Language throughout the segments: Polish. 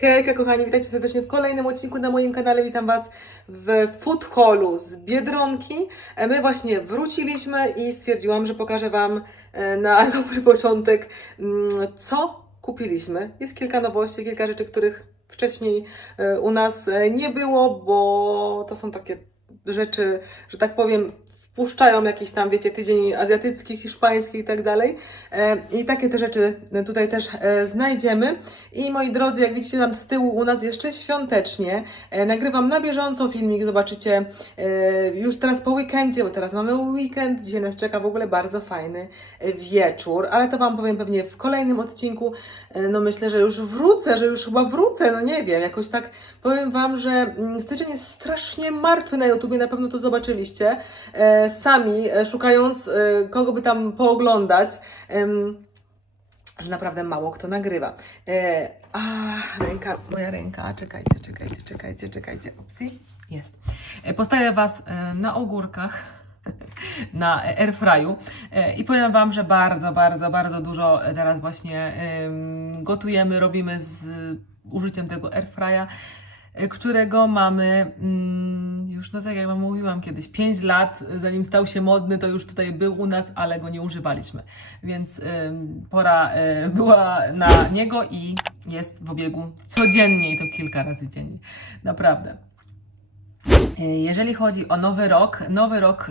Hejka kochani, witajcie serdecznie w kolejnym odcinku na moim kanale. Witam Was w food hallu z Biedronki. E, My właśnie wróciliśmy i stwierdziłam, że pokażę Wam e, na dobry początek, mm, co kupiliśmy. Jest kilka nowości, kilka rzeczy, których wcześniej e, u nas nie było, bo to są takie rzeczy, że tak powiem, wpuszczają jakiś tam, wiecie, tydzień azjatycki, hiszpański i tak dalej. E, I takie te rzeczy tutaj też e, znajdziemy. I moi drodzy, jak widzicie tam z tyłu u nas jeszcze świątecznie. E, Nagrywam na bieżąco filmik, zobaczycie już teraz po weekendzie, bo teraz mamy weekend. Dzisiaj nas czeka w ogóle bardzo fajny wieczór, ale to Wam powiem pewnie w kolejnym odcinku. No myślę, że już wrócę, że już chyba wrócę, no nie wiem, jakoś tak powiem Wam, że mm, styczeń jest strasznie martwy na YouTubie, na pewno to zobaczyliście e, sami, e, szukając e, kogo by tam pooglądać. Em, że naprawdę mało kto nagrywa. E, a, ręka, moja ręka, czekajcie, czekajcie, czekajcie, czekajcie. Upsi, jest. E, postawię Was e, na ogórkach, na airfryu e, i powiem Wam, że bardzo, bardzo, bardzo dużo teraz właśnie em, gotujemy, robimy z użyciem tego airfrya e, którego mamy mm, już, no tak jak Wam mówiłam kiedyś, 5 lat, zanim stał się modny, to już tutaj był u nas, ale go nie używaliśmy. Więc pora y, była na niego i jest w obiegu codziennie i to kilka razy dziennie. Naprawdę. Y, Jeżeli chodzi o nowy rok, nowy rok,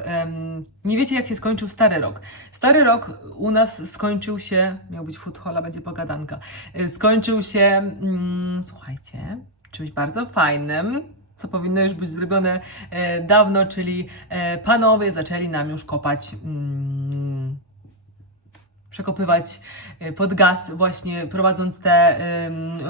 nie wiecie jak się skończył stary rok. Stary rok u nas skończył się, miał być food będzie pogadanka, skończył się, mm, słuchajcie, czymś bardzo fajnym, co powinno już być zrobione e, dawno, czyli e, panowie zaczęli nam już kopać mm, przekopywać e, pod gaz, właśnie prowadząc te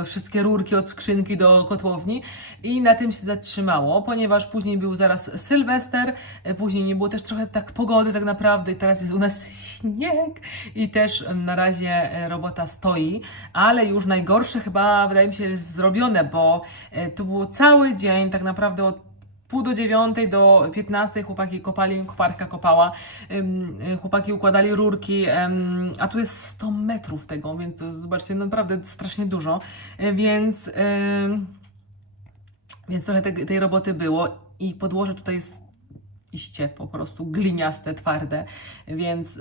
wszystkie rurki od skrzynki do kotłowni. I na tym się zatrzymało, ponieważ później był zaraz Sylwester, e, później nie było też trochę tak pogody tak naprawdę. I teraz jest u nas śnieg i też na razie e, robota stoi, ale już najgorsze chyba wydaje mi się jest zrobione, bo to było cały dzień tak naprawdę od pół do dziewiątej do piętnastej chłopaki kopali, koparka kopała, y, chłopaki układali rurki, a tu jest 100 metrów tego, więc zobaczcie, naprawdę strasznie dużo, Y, więc, więc trochę te, tej roboty było i podłoże tutaj jest iście po prostu gliniaste, twarde, więc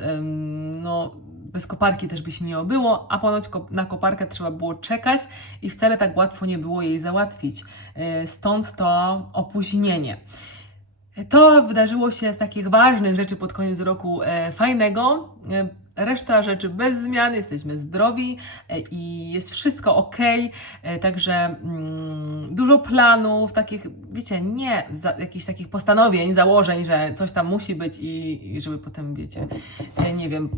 no, bez koparki też by się nie obyło, a ponoć na koparkę trzeba było czekać i wcale tak łatwo nie było jej załatwić. Yy, Stąd to opóźnienie. To wydarzyło się z takich ważnych rzeczy pod koniec roku e, fajnego. E, reszta rzeczy bez zmian, jesteśmy zdrowi e, i jest wszystko ok. E, także mm, dużo planów, takich, wiecie, nie za, jakichś takich postanowień, założeń, że coś tam musi być i, i żeby potem, wiecie, e, nie wiem,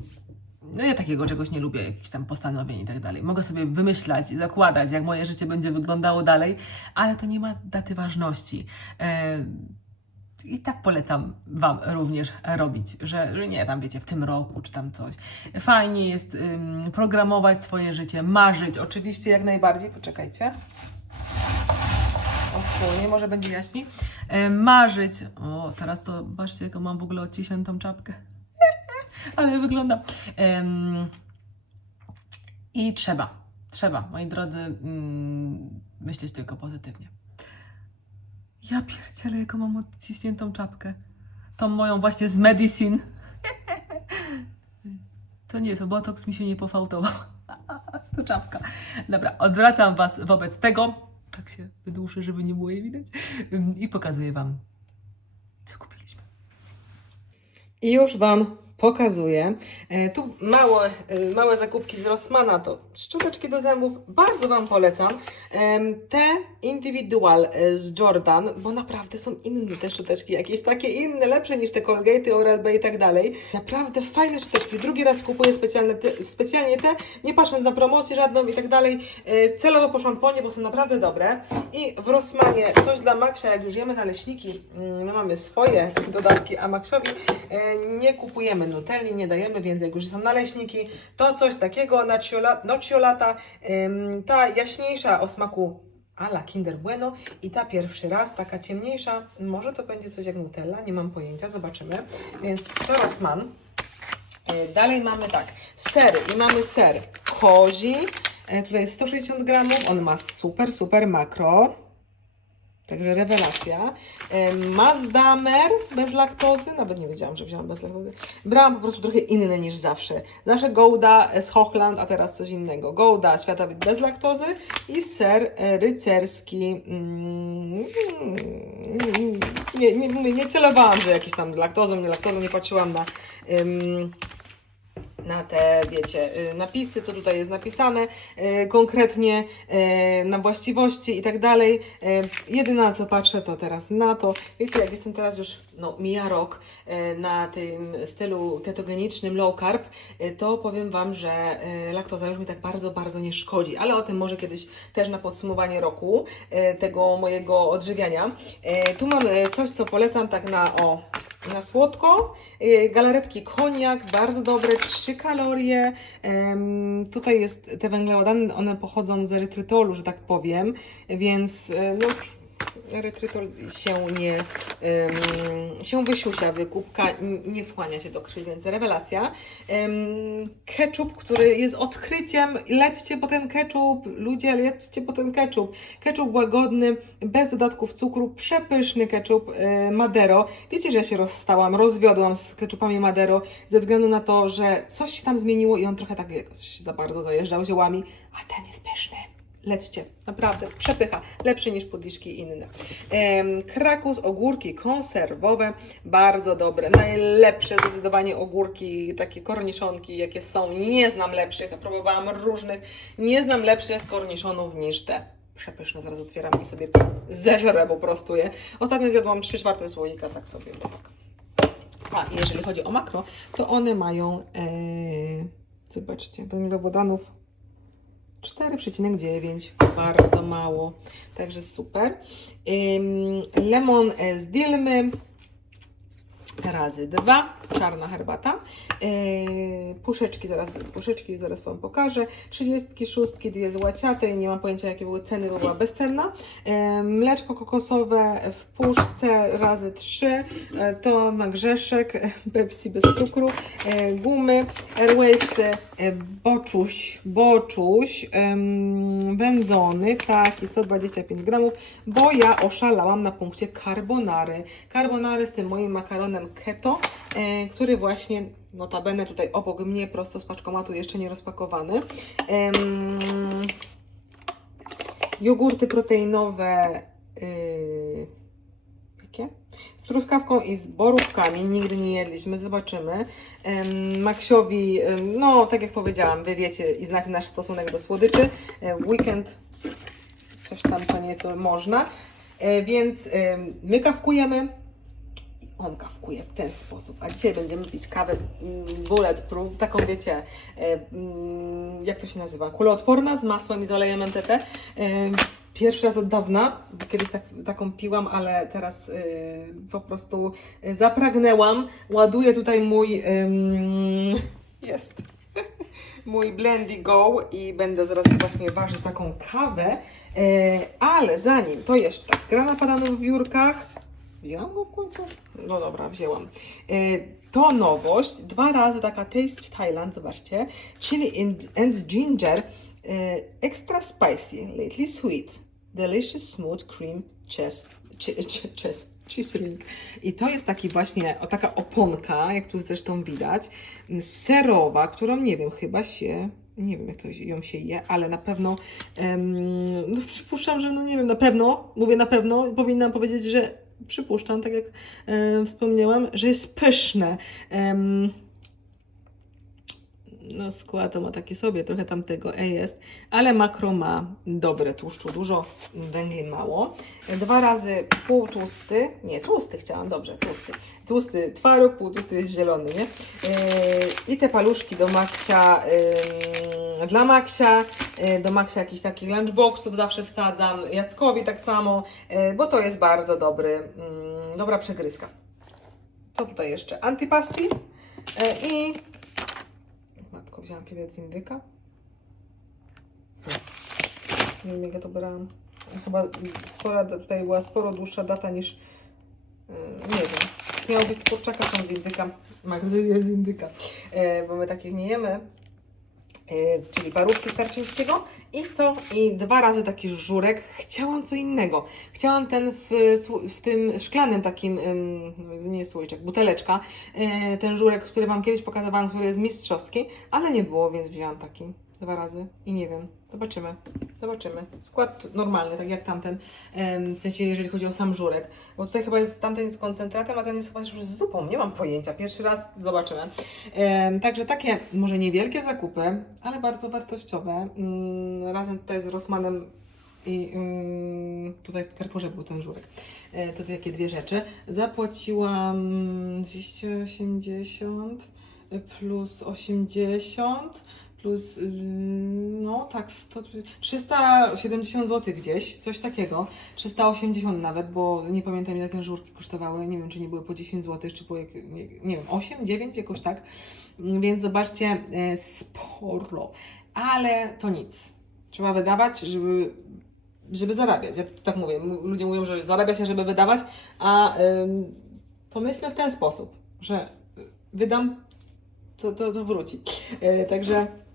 no ja takiego czegoś nie lubię, jakichś tam postanowień i tak dalej. Mogę sobie wymyślać i zakładać, jak moje życie będzie wyglądało dalej, ale to nie ma daty ważności. I tak polecam Wam również robić, że, że nie tam wiecie, w tym roku czy tam coś. Fajnie jest ym, programować swoje życie, marzyć, oczywiście jak najbardziej. Poczekajcie. O, nie może będzie jaśniej. Marzyć. O, teraz to patrzcie, jaką mam w ogóle odciśniętą czapkę. Ale wygląda. Em, I trzeba, trzeba, moi drodzy, mm, myśleć tylko pozytywnie. Ja pierdzielę, jaką mam odciśniętą czapkę. Tą moją właśnie z Medicine. To nie, to botox mi się nie pofałtował. To czapka. Dobra, odwracam Was wobec tego. Tak się wydłużę, żeby nie było jej widać. I pokazuję Wam, co kupiliśmy. I już Wam pokazuję. E, tu małe, e, małe zakupki z Rossmana to szczoteczki do zębów. Bardzo Wam polecam. Te Individual e, z Jordan, bo naprawdę są inne te szczoteczki, jakieś takie inne, lepsze niż te Colgate, Oral-B i tak dalej. Naprawdę fajne szczoteczki. Drugi raz kupuję specjalne te, specjalnie te, nie patrząc na promocję żadną i tak dalej. Celowo poszłam po nie, bo są naprawdę dobre. I w Rossmanie coś dla Maxia, jak już jemy naleśniki, mm, my mamy swoje dodatki, a Maxowi nie kupujemy nutelli, nie dajemy, więc jak już są naleśniki, to coś takiego, em, ta jaśniejsza o smaku ala Kinder Bueno i ta pierwszy raz, taka ciemniejsza, może to będzie coś jak Nutella, nie mam pojęcia, zobaczymy. Więc to Rossmann. E, Dalej mamy tak, sery i mamy ser kozi, E, tutaj jest 160 gramów, on ma super, super makro. Także rewelacja. Mazdamer bez laktozy, nawet nie wiedziałam, że wzięłam bez laktozy. Brałam po prostu trochę inne niż zawsze. Zawsze Gouda z Hochland, a teraz coś innego. Gouda Światowit bez laktozy i ser e, rycerski. Mm, nie, nie, mówię, nie celowałam, że jakieś tam laktozą, nie laktozą, nie patrzyłam na... ym, na te, wiecie, y, napisy, co tutaj jest napisane, y, konkretnie y, na właściwości i tak dalej. Jedyne na co patrzę to teraz na to. Wiecie, jak jestem teraz już, no mija rok y, na tym stylu ketogenicznym, low carb, y, to powiem Wam, że y, laktoza już mi tak bardzo, bardzo nie szkodzi, ale o tym może kiedyś też na podsumowanie roku tego mojego odżywiania. Tu mamy coś, co polecam tak na o, na słodko. Galaretki koniak, bardzo dobre, 3 kalorie. Tutaj jest te węglowodany, one pochodzą z erytrytolu, że tak powiem, więc no, erytrytol się nie em, się wysiusia, wykupka nie wchłania się do krwi, więc rewelacja. Em, ketchup, który jest odkryciem, lećcie po ten ketchup, ludzie, lećcie po ten ketchup. Ketchup łagodny, bez dodatków cukru, przepyszny ketchup y, Madero. Wiecie, że ja się rozstałam, rozwiodłam z ketchupami Madero ze względu na to, że coś się tam zmieniło i on trochę tak jakoś za bardzo zajeżdżał ziołami, a ten jest. Lećcie, naprawdę, przepycha, lepszy niż pudiszki inne. Krakus, ogórki konserwowe, bardzo dobre, najlepsze zdecydowanie ogórki, takie korniszonki, jakie są, nie znam lepszych, próbowałam różnych, nie znam lepszych korniszonów niż te. Przepyszne, zaraz otwieram i sobie zeżerę po prostu je. Ostatnio zjadłam 3 czwarte słoika, tak sobie, bo tak. A jeżeli chodzi o makro, to one mają, e, zobaczcie, węglowodanów 4,9, bardzo mało, także super. Lemon e, z Dilmy razy dwa, czarna herbata. Yy, puszeczki, zaraz, puszeczki zaraz Wam pokażę. 36, dwie złaciate, nie mam pojęcia jakie były ceny, bo była bezcenna. Yy, mleczko kokosowe w puszce razy 3, yy, to na grzeszek, e, Pepsi bez cukru, yy, gumy, Airwavesy, yy, boczuś, boczuś, yy, wędzony, taki 125 gramów, bo ja oszalałam na punkcie carbonary. Carbonary z tym moim makaronem keto, e, który właśnie notabene tutaj obok mnie prosto z paczkomatu jeszcze nie rozpakowany. Jogurty proteinowe yy, jakie? Z truskawką i z borówkami. Nigdy nie jedliśmy, zobaczymy. Maksiowi, no tak jak powiedziałam, wy wiecie i znacie nasz stosunek do słodyczy. E, W weekend coś tam co nieco można. E, Więc my kawkujemy, on kawkuje w ten sposób. A dzisiaj będziemy pić kawę mm, bulletproof, taką wiecie, e, mm, jak to się nazywa, kuloodporna z masłem i z olejem MTT. E, Pierwszy raz od dawna, bo kiedyś tak, taką piłam, ale teraz e, po prostu zapragnęłam. Ładuję tutaj mój, jest, mój Blendy Go i będę zaraz właśnie ważyć taką kawę. Ale zanim, to jeszcze tak, grana padano w biurkach, Wzięłam go w końcu? No dobra, wzięłam. E, To nowość, dwa razy taka Taste Thailand, zobaczcie. Chili and, ginger, e, extra spicy, lately sweet, delicious smooth cream cheese, cheese, cheese, ring. I to jest taki właśnie, o taka oponka, jak tu zresztą widać, serowa, którą nie wiem, chyba się nie wiem jak to ją się je, ale na pewno em, no przypuszczam, że no nie wiem, na pewno, mówię na pewno, powinnam powiedzieć, że przypuszczam, tak jak em, wspomniałam, że jest pyszne. No skład to ma taki sobie, trochę tam tego E jest, ale makro ma dobre, tłuszczu dużo, węgli mało. Dwa razy pół tłusty, nie tłusty chciałam, dobrze, tłusty. Tłusty twaróg, pół tłusty jest zielony, nie? Yy, I te paluszki do Maksia, yy, dla Maksia, yy, do Maksia jakichś takich lunchboxów zawsze wsadzam, Jackowi tak samo, yy, bo to jest bardzo dobry, yy, dobra przegryzka. Co tutaj jeszcze? Antipasti yy, i Matko, wzięłam filet z indyka. Nie wiem, jak ja to brałam. Chyba spora, tutaj była sporo dłuższa data niż... Nie wiem. Miało być z kurczaka, są z indyka. Magzy jest z indyka. E, bo my takich nie jemy. Yy, czyli parówki Starczyńskiego i co? I dwa razy taki żurek. Chciałam co innego. Chciałam ten w, w tym szklanym takim, ym, nie słoiczek, buteleczka, yy, ten żurek, który Wam kiedyś pokazywałam, który jest mistrzowski, ale nie było, więc wzięłam taki dwa razy i nie wiem. Zobaczymy. Zobaczymy. Skład normalny, tak jak tamten, w sensie jeżeli chodzi o sam żurek, bo tutaj chyba jest, tamten jest koncentratem, a ten jest chyba już z zupą, nie mam pojęcia. Pierwszy raz zobaczymy. Także takie może niewielkie zakupy, ale bardzo wartościowe. Mm, Razem tutaj z Rossmanem i mm, tutaj w Carrefourze był ten żurek. E, To takie dwie rzeczy. Zapłaciłam 280 plus 80 plus ym, no tak 100, 370 zł gdzieś, coś takiego. 380 nawet, bo nie pamiętam ile te żurki kosztowały. Nie wiem, czy nie były po 10 zł, czy po nie, nie wiem, 8, 9 jakoś tak. Więc zobaczcie, e, sporo. Ale to nic. Trzeba wydawać, żeby żeby zarabiać. Ja tak mówię, ludzie mówią, że zarabia się, żeby wydawać, a ym, pomyślmy w ten sposób, że wydam, to, to, to wróci. E, także e,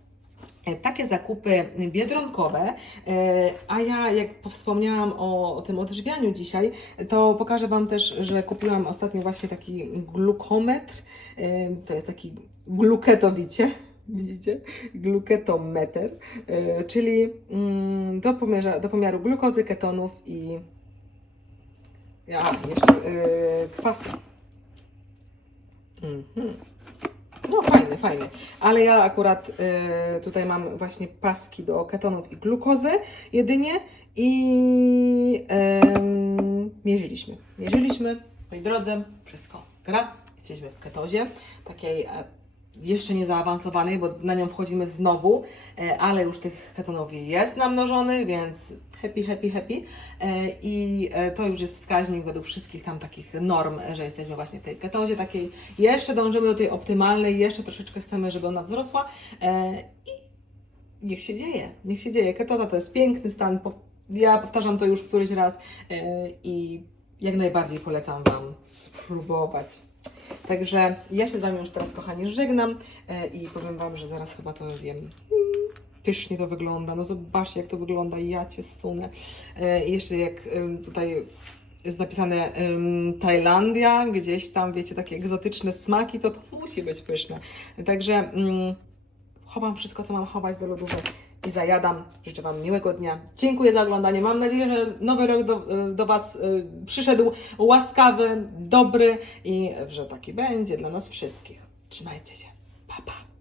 takie zakupy biedronkowe, e, a ja jak wspomniałam o, tym odżywianiu dzisiaj, to pokażę Wam też, że kupiłam ostatnio właśnie taki glukometr, e, to jest taki gluketowicie, widzicie, gluketometer, e, czyli mm, do, pomiarza, do pomiaru glukozy, ketonów i ja, jeszcze e, kwasu. Mhm. No fajny, fajny. Ale ja akurat y, tutaj mam właśnie paski do ketonów i glukozy jedynie i ym, mierzyliśmy. Mierzyliśmy, moi drodzy, wszystko gra. Jesteśmy w ketozie, takiej e, jeszcze nie zaawansowanej, bo na nią wchodzimy znowu, e, ale już tych ketonów jest namnożonych, więc happy, happy, happy. E, I e, to już jest wskaźnik według wszystkich tam takich norm, że jesteśmy właśnie w tej ketozie takiej. Jeszcze dążymy do tej optymalnej, jeszcze troszeczkę chcemy, żeby ona wzrosła. I niech się dzieje, niech się dzieje. Ketoza to jest piękny stan. Ja powtarzam to już któryś raz i jak najbardziej polecam Wam spróbować. Także ja się z Wami już teraz, kochani, żegnam e, i powiem Wam, że zaraz chyba to zjem. Pysznie to wygląda. No zobaczcie, jak to wygląda. Ja Cię sunę. E, jeszcze jak tutaj jest napisane Tajlandia, gdzieś tam, wiecie, takie egzotyczne smaki, to to musi być pyszne. Także mm, chowam wszystko, co mam chować do lodówek i zajadam. Życzę Wam miłego dnia. Dziękuję za oglądanie. Mam nadzieję, że nowy rok do, do Was y, przyszedł łaskawy, dobry i że taki będzie dla nas wszystkich. Trzymajcie się. Pa, pa.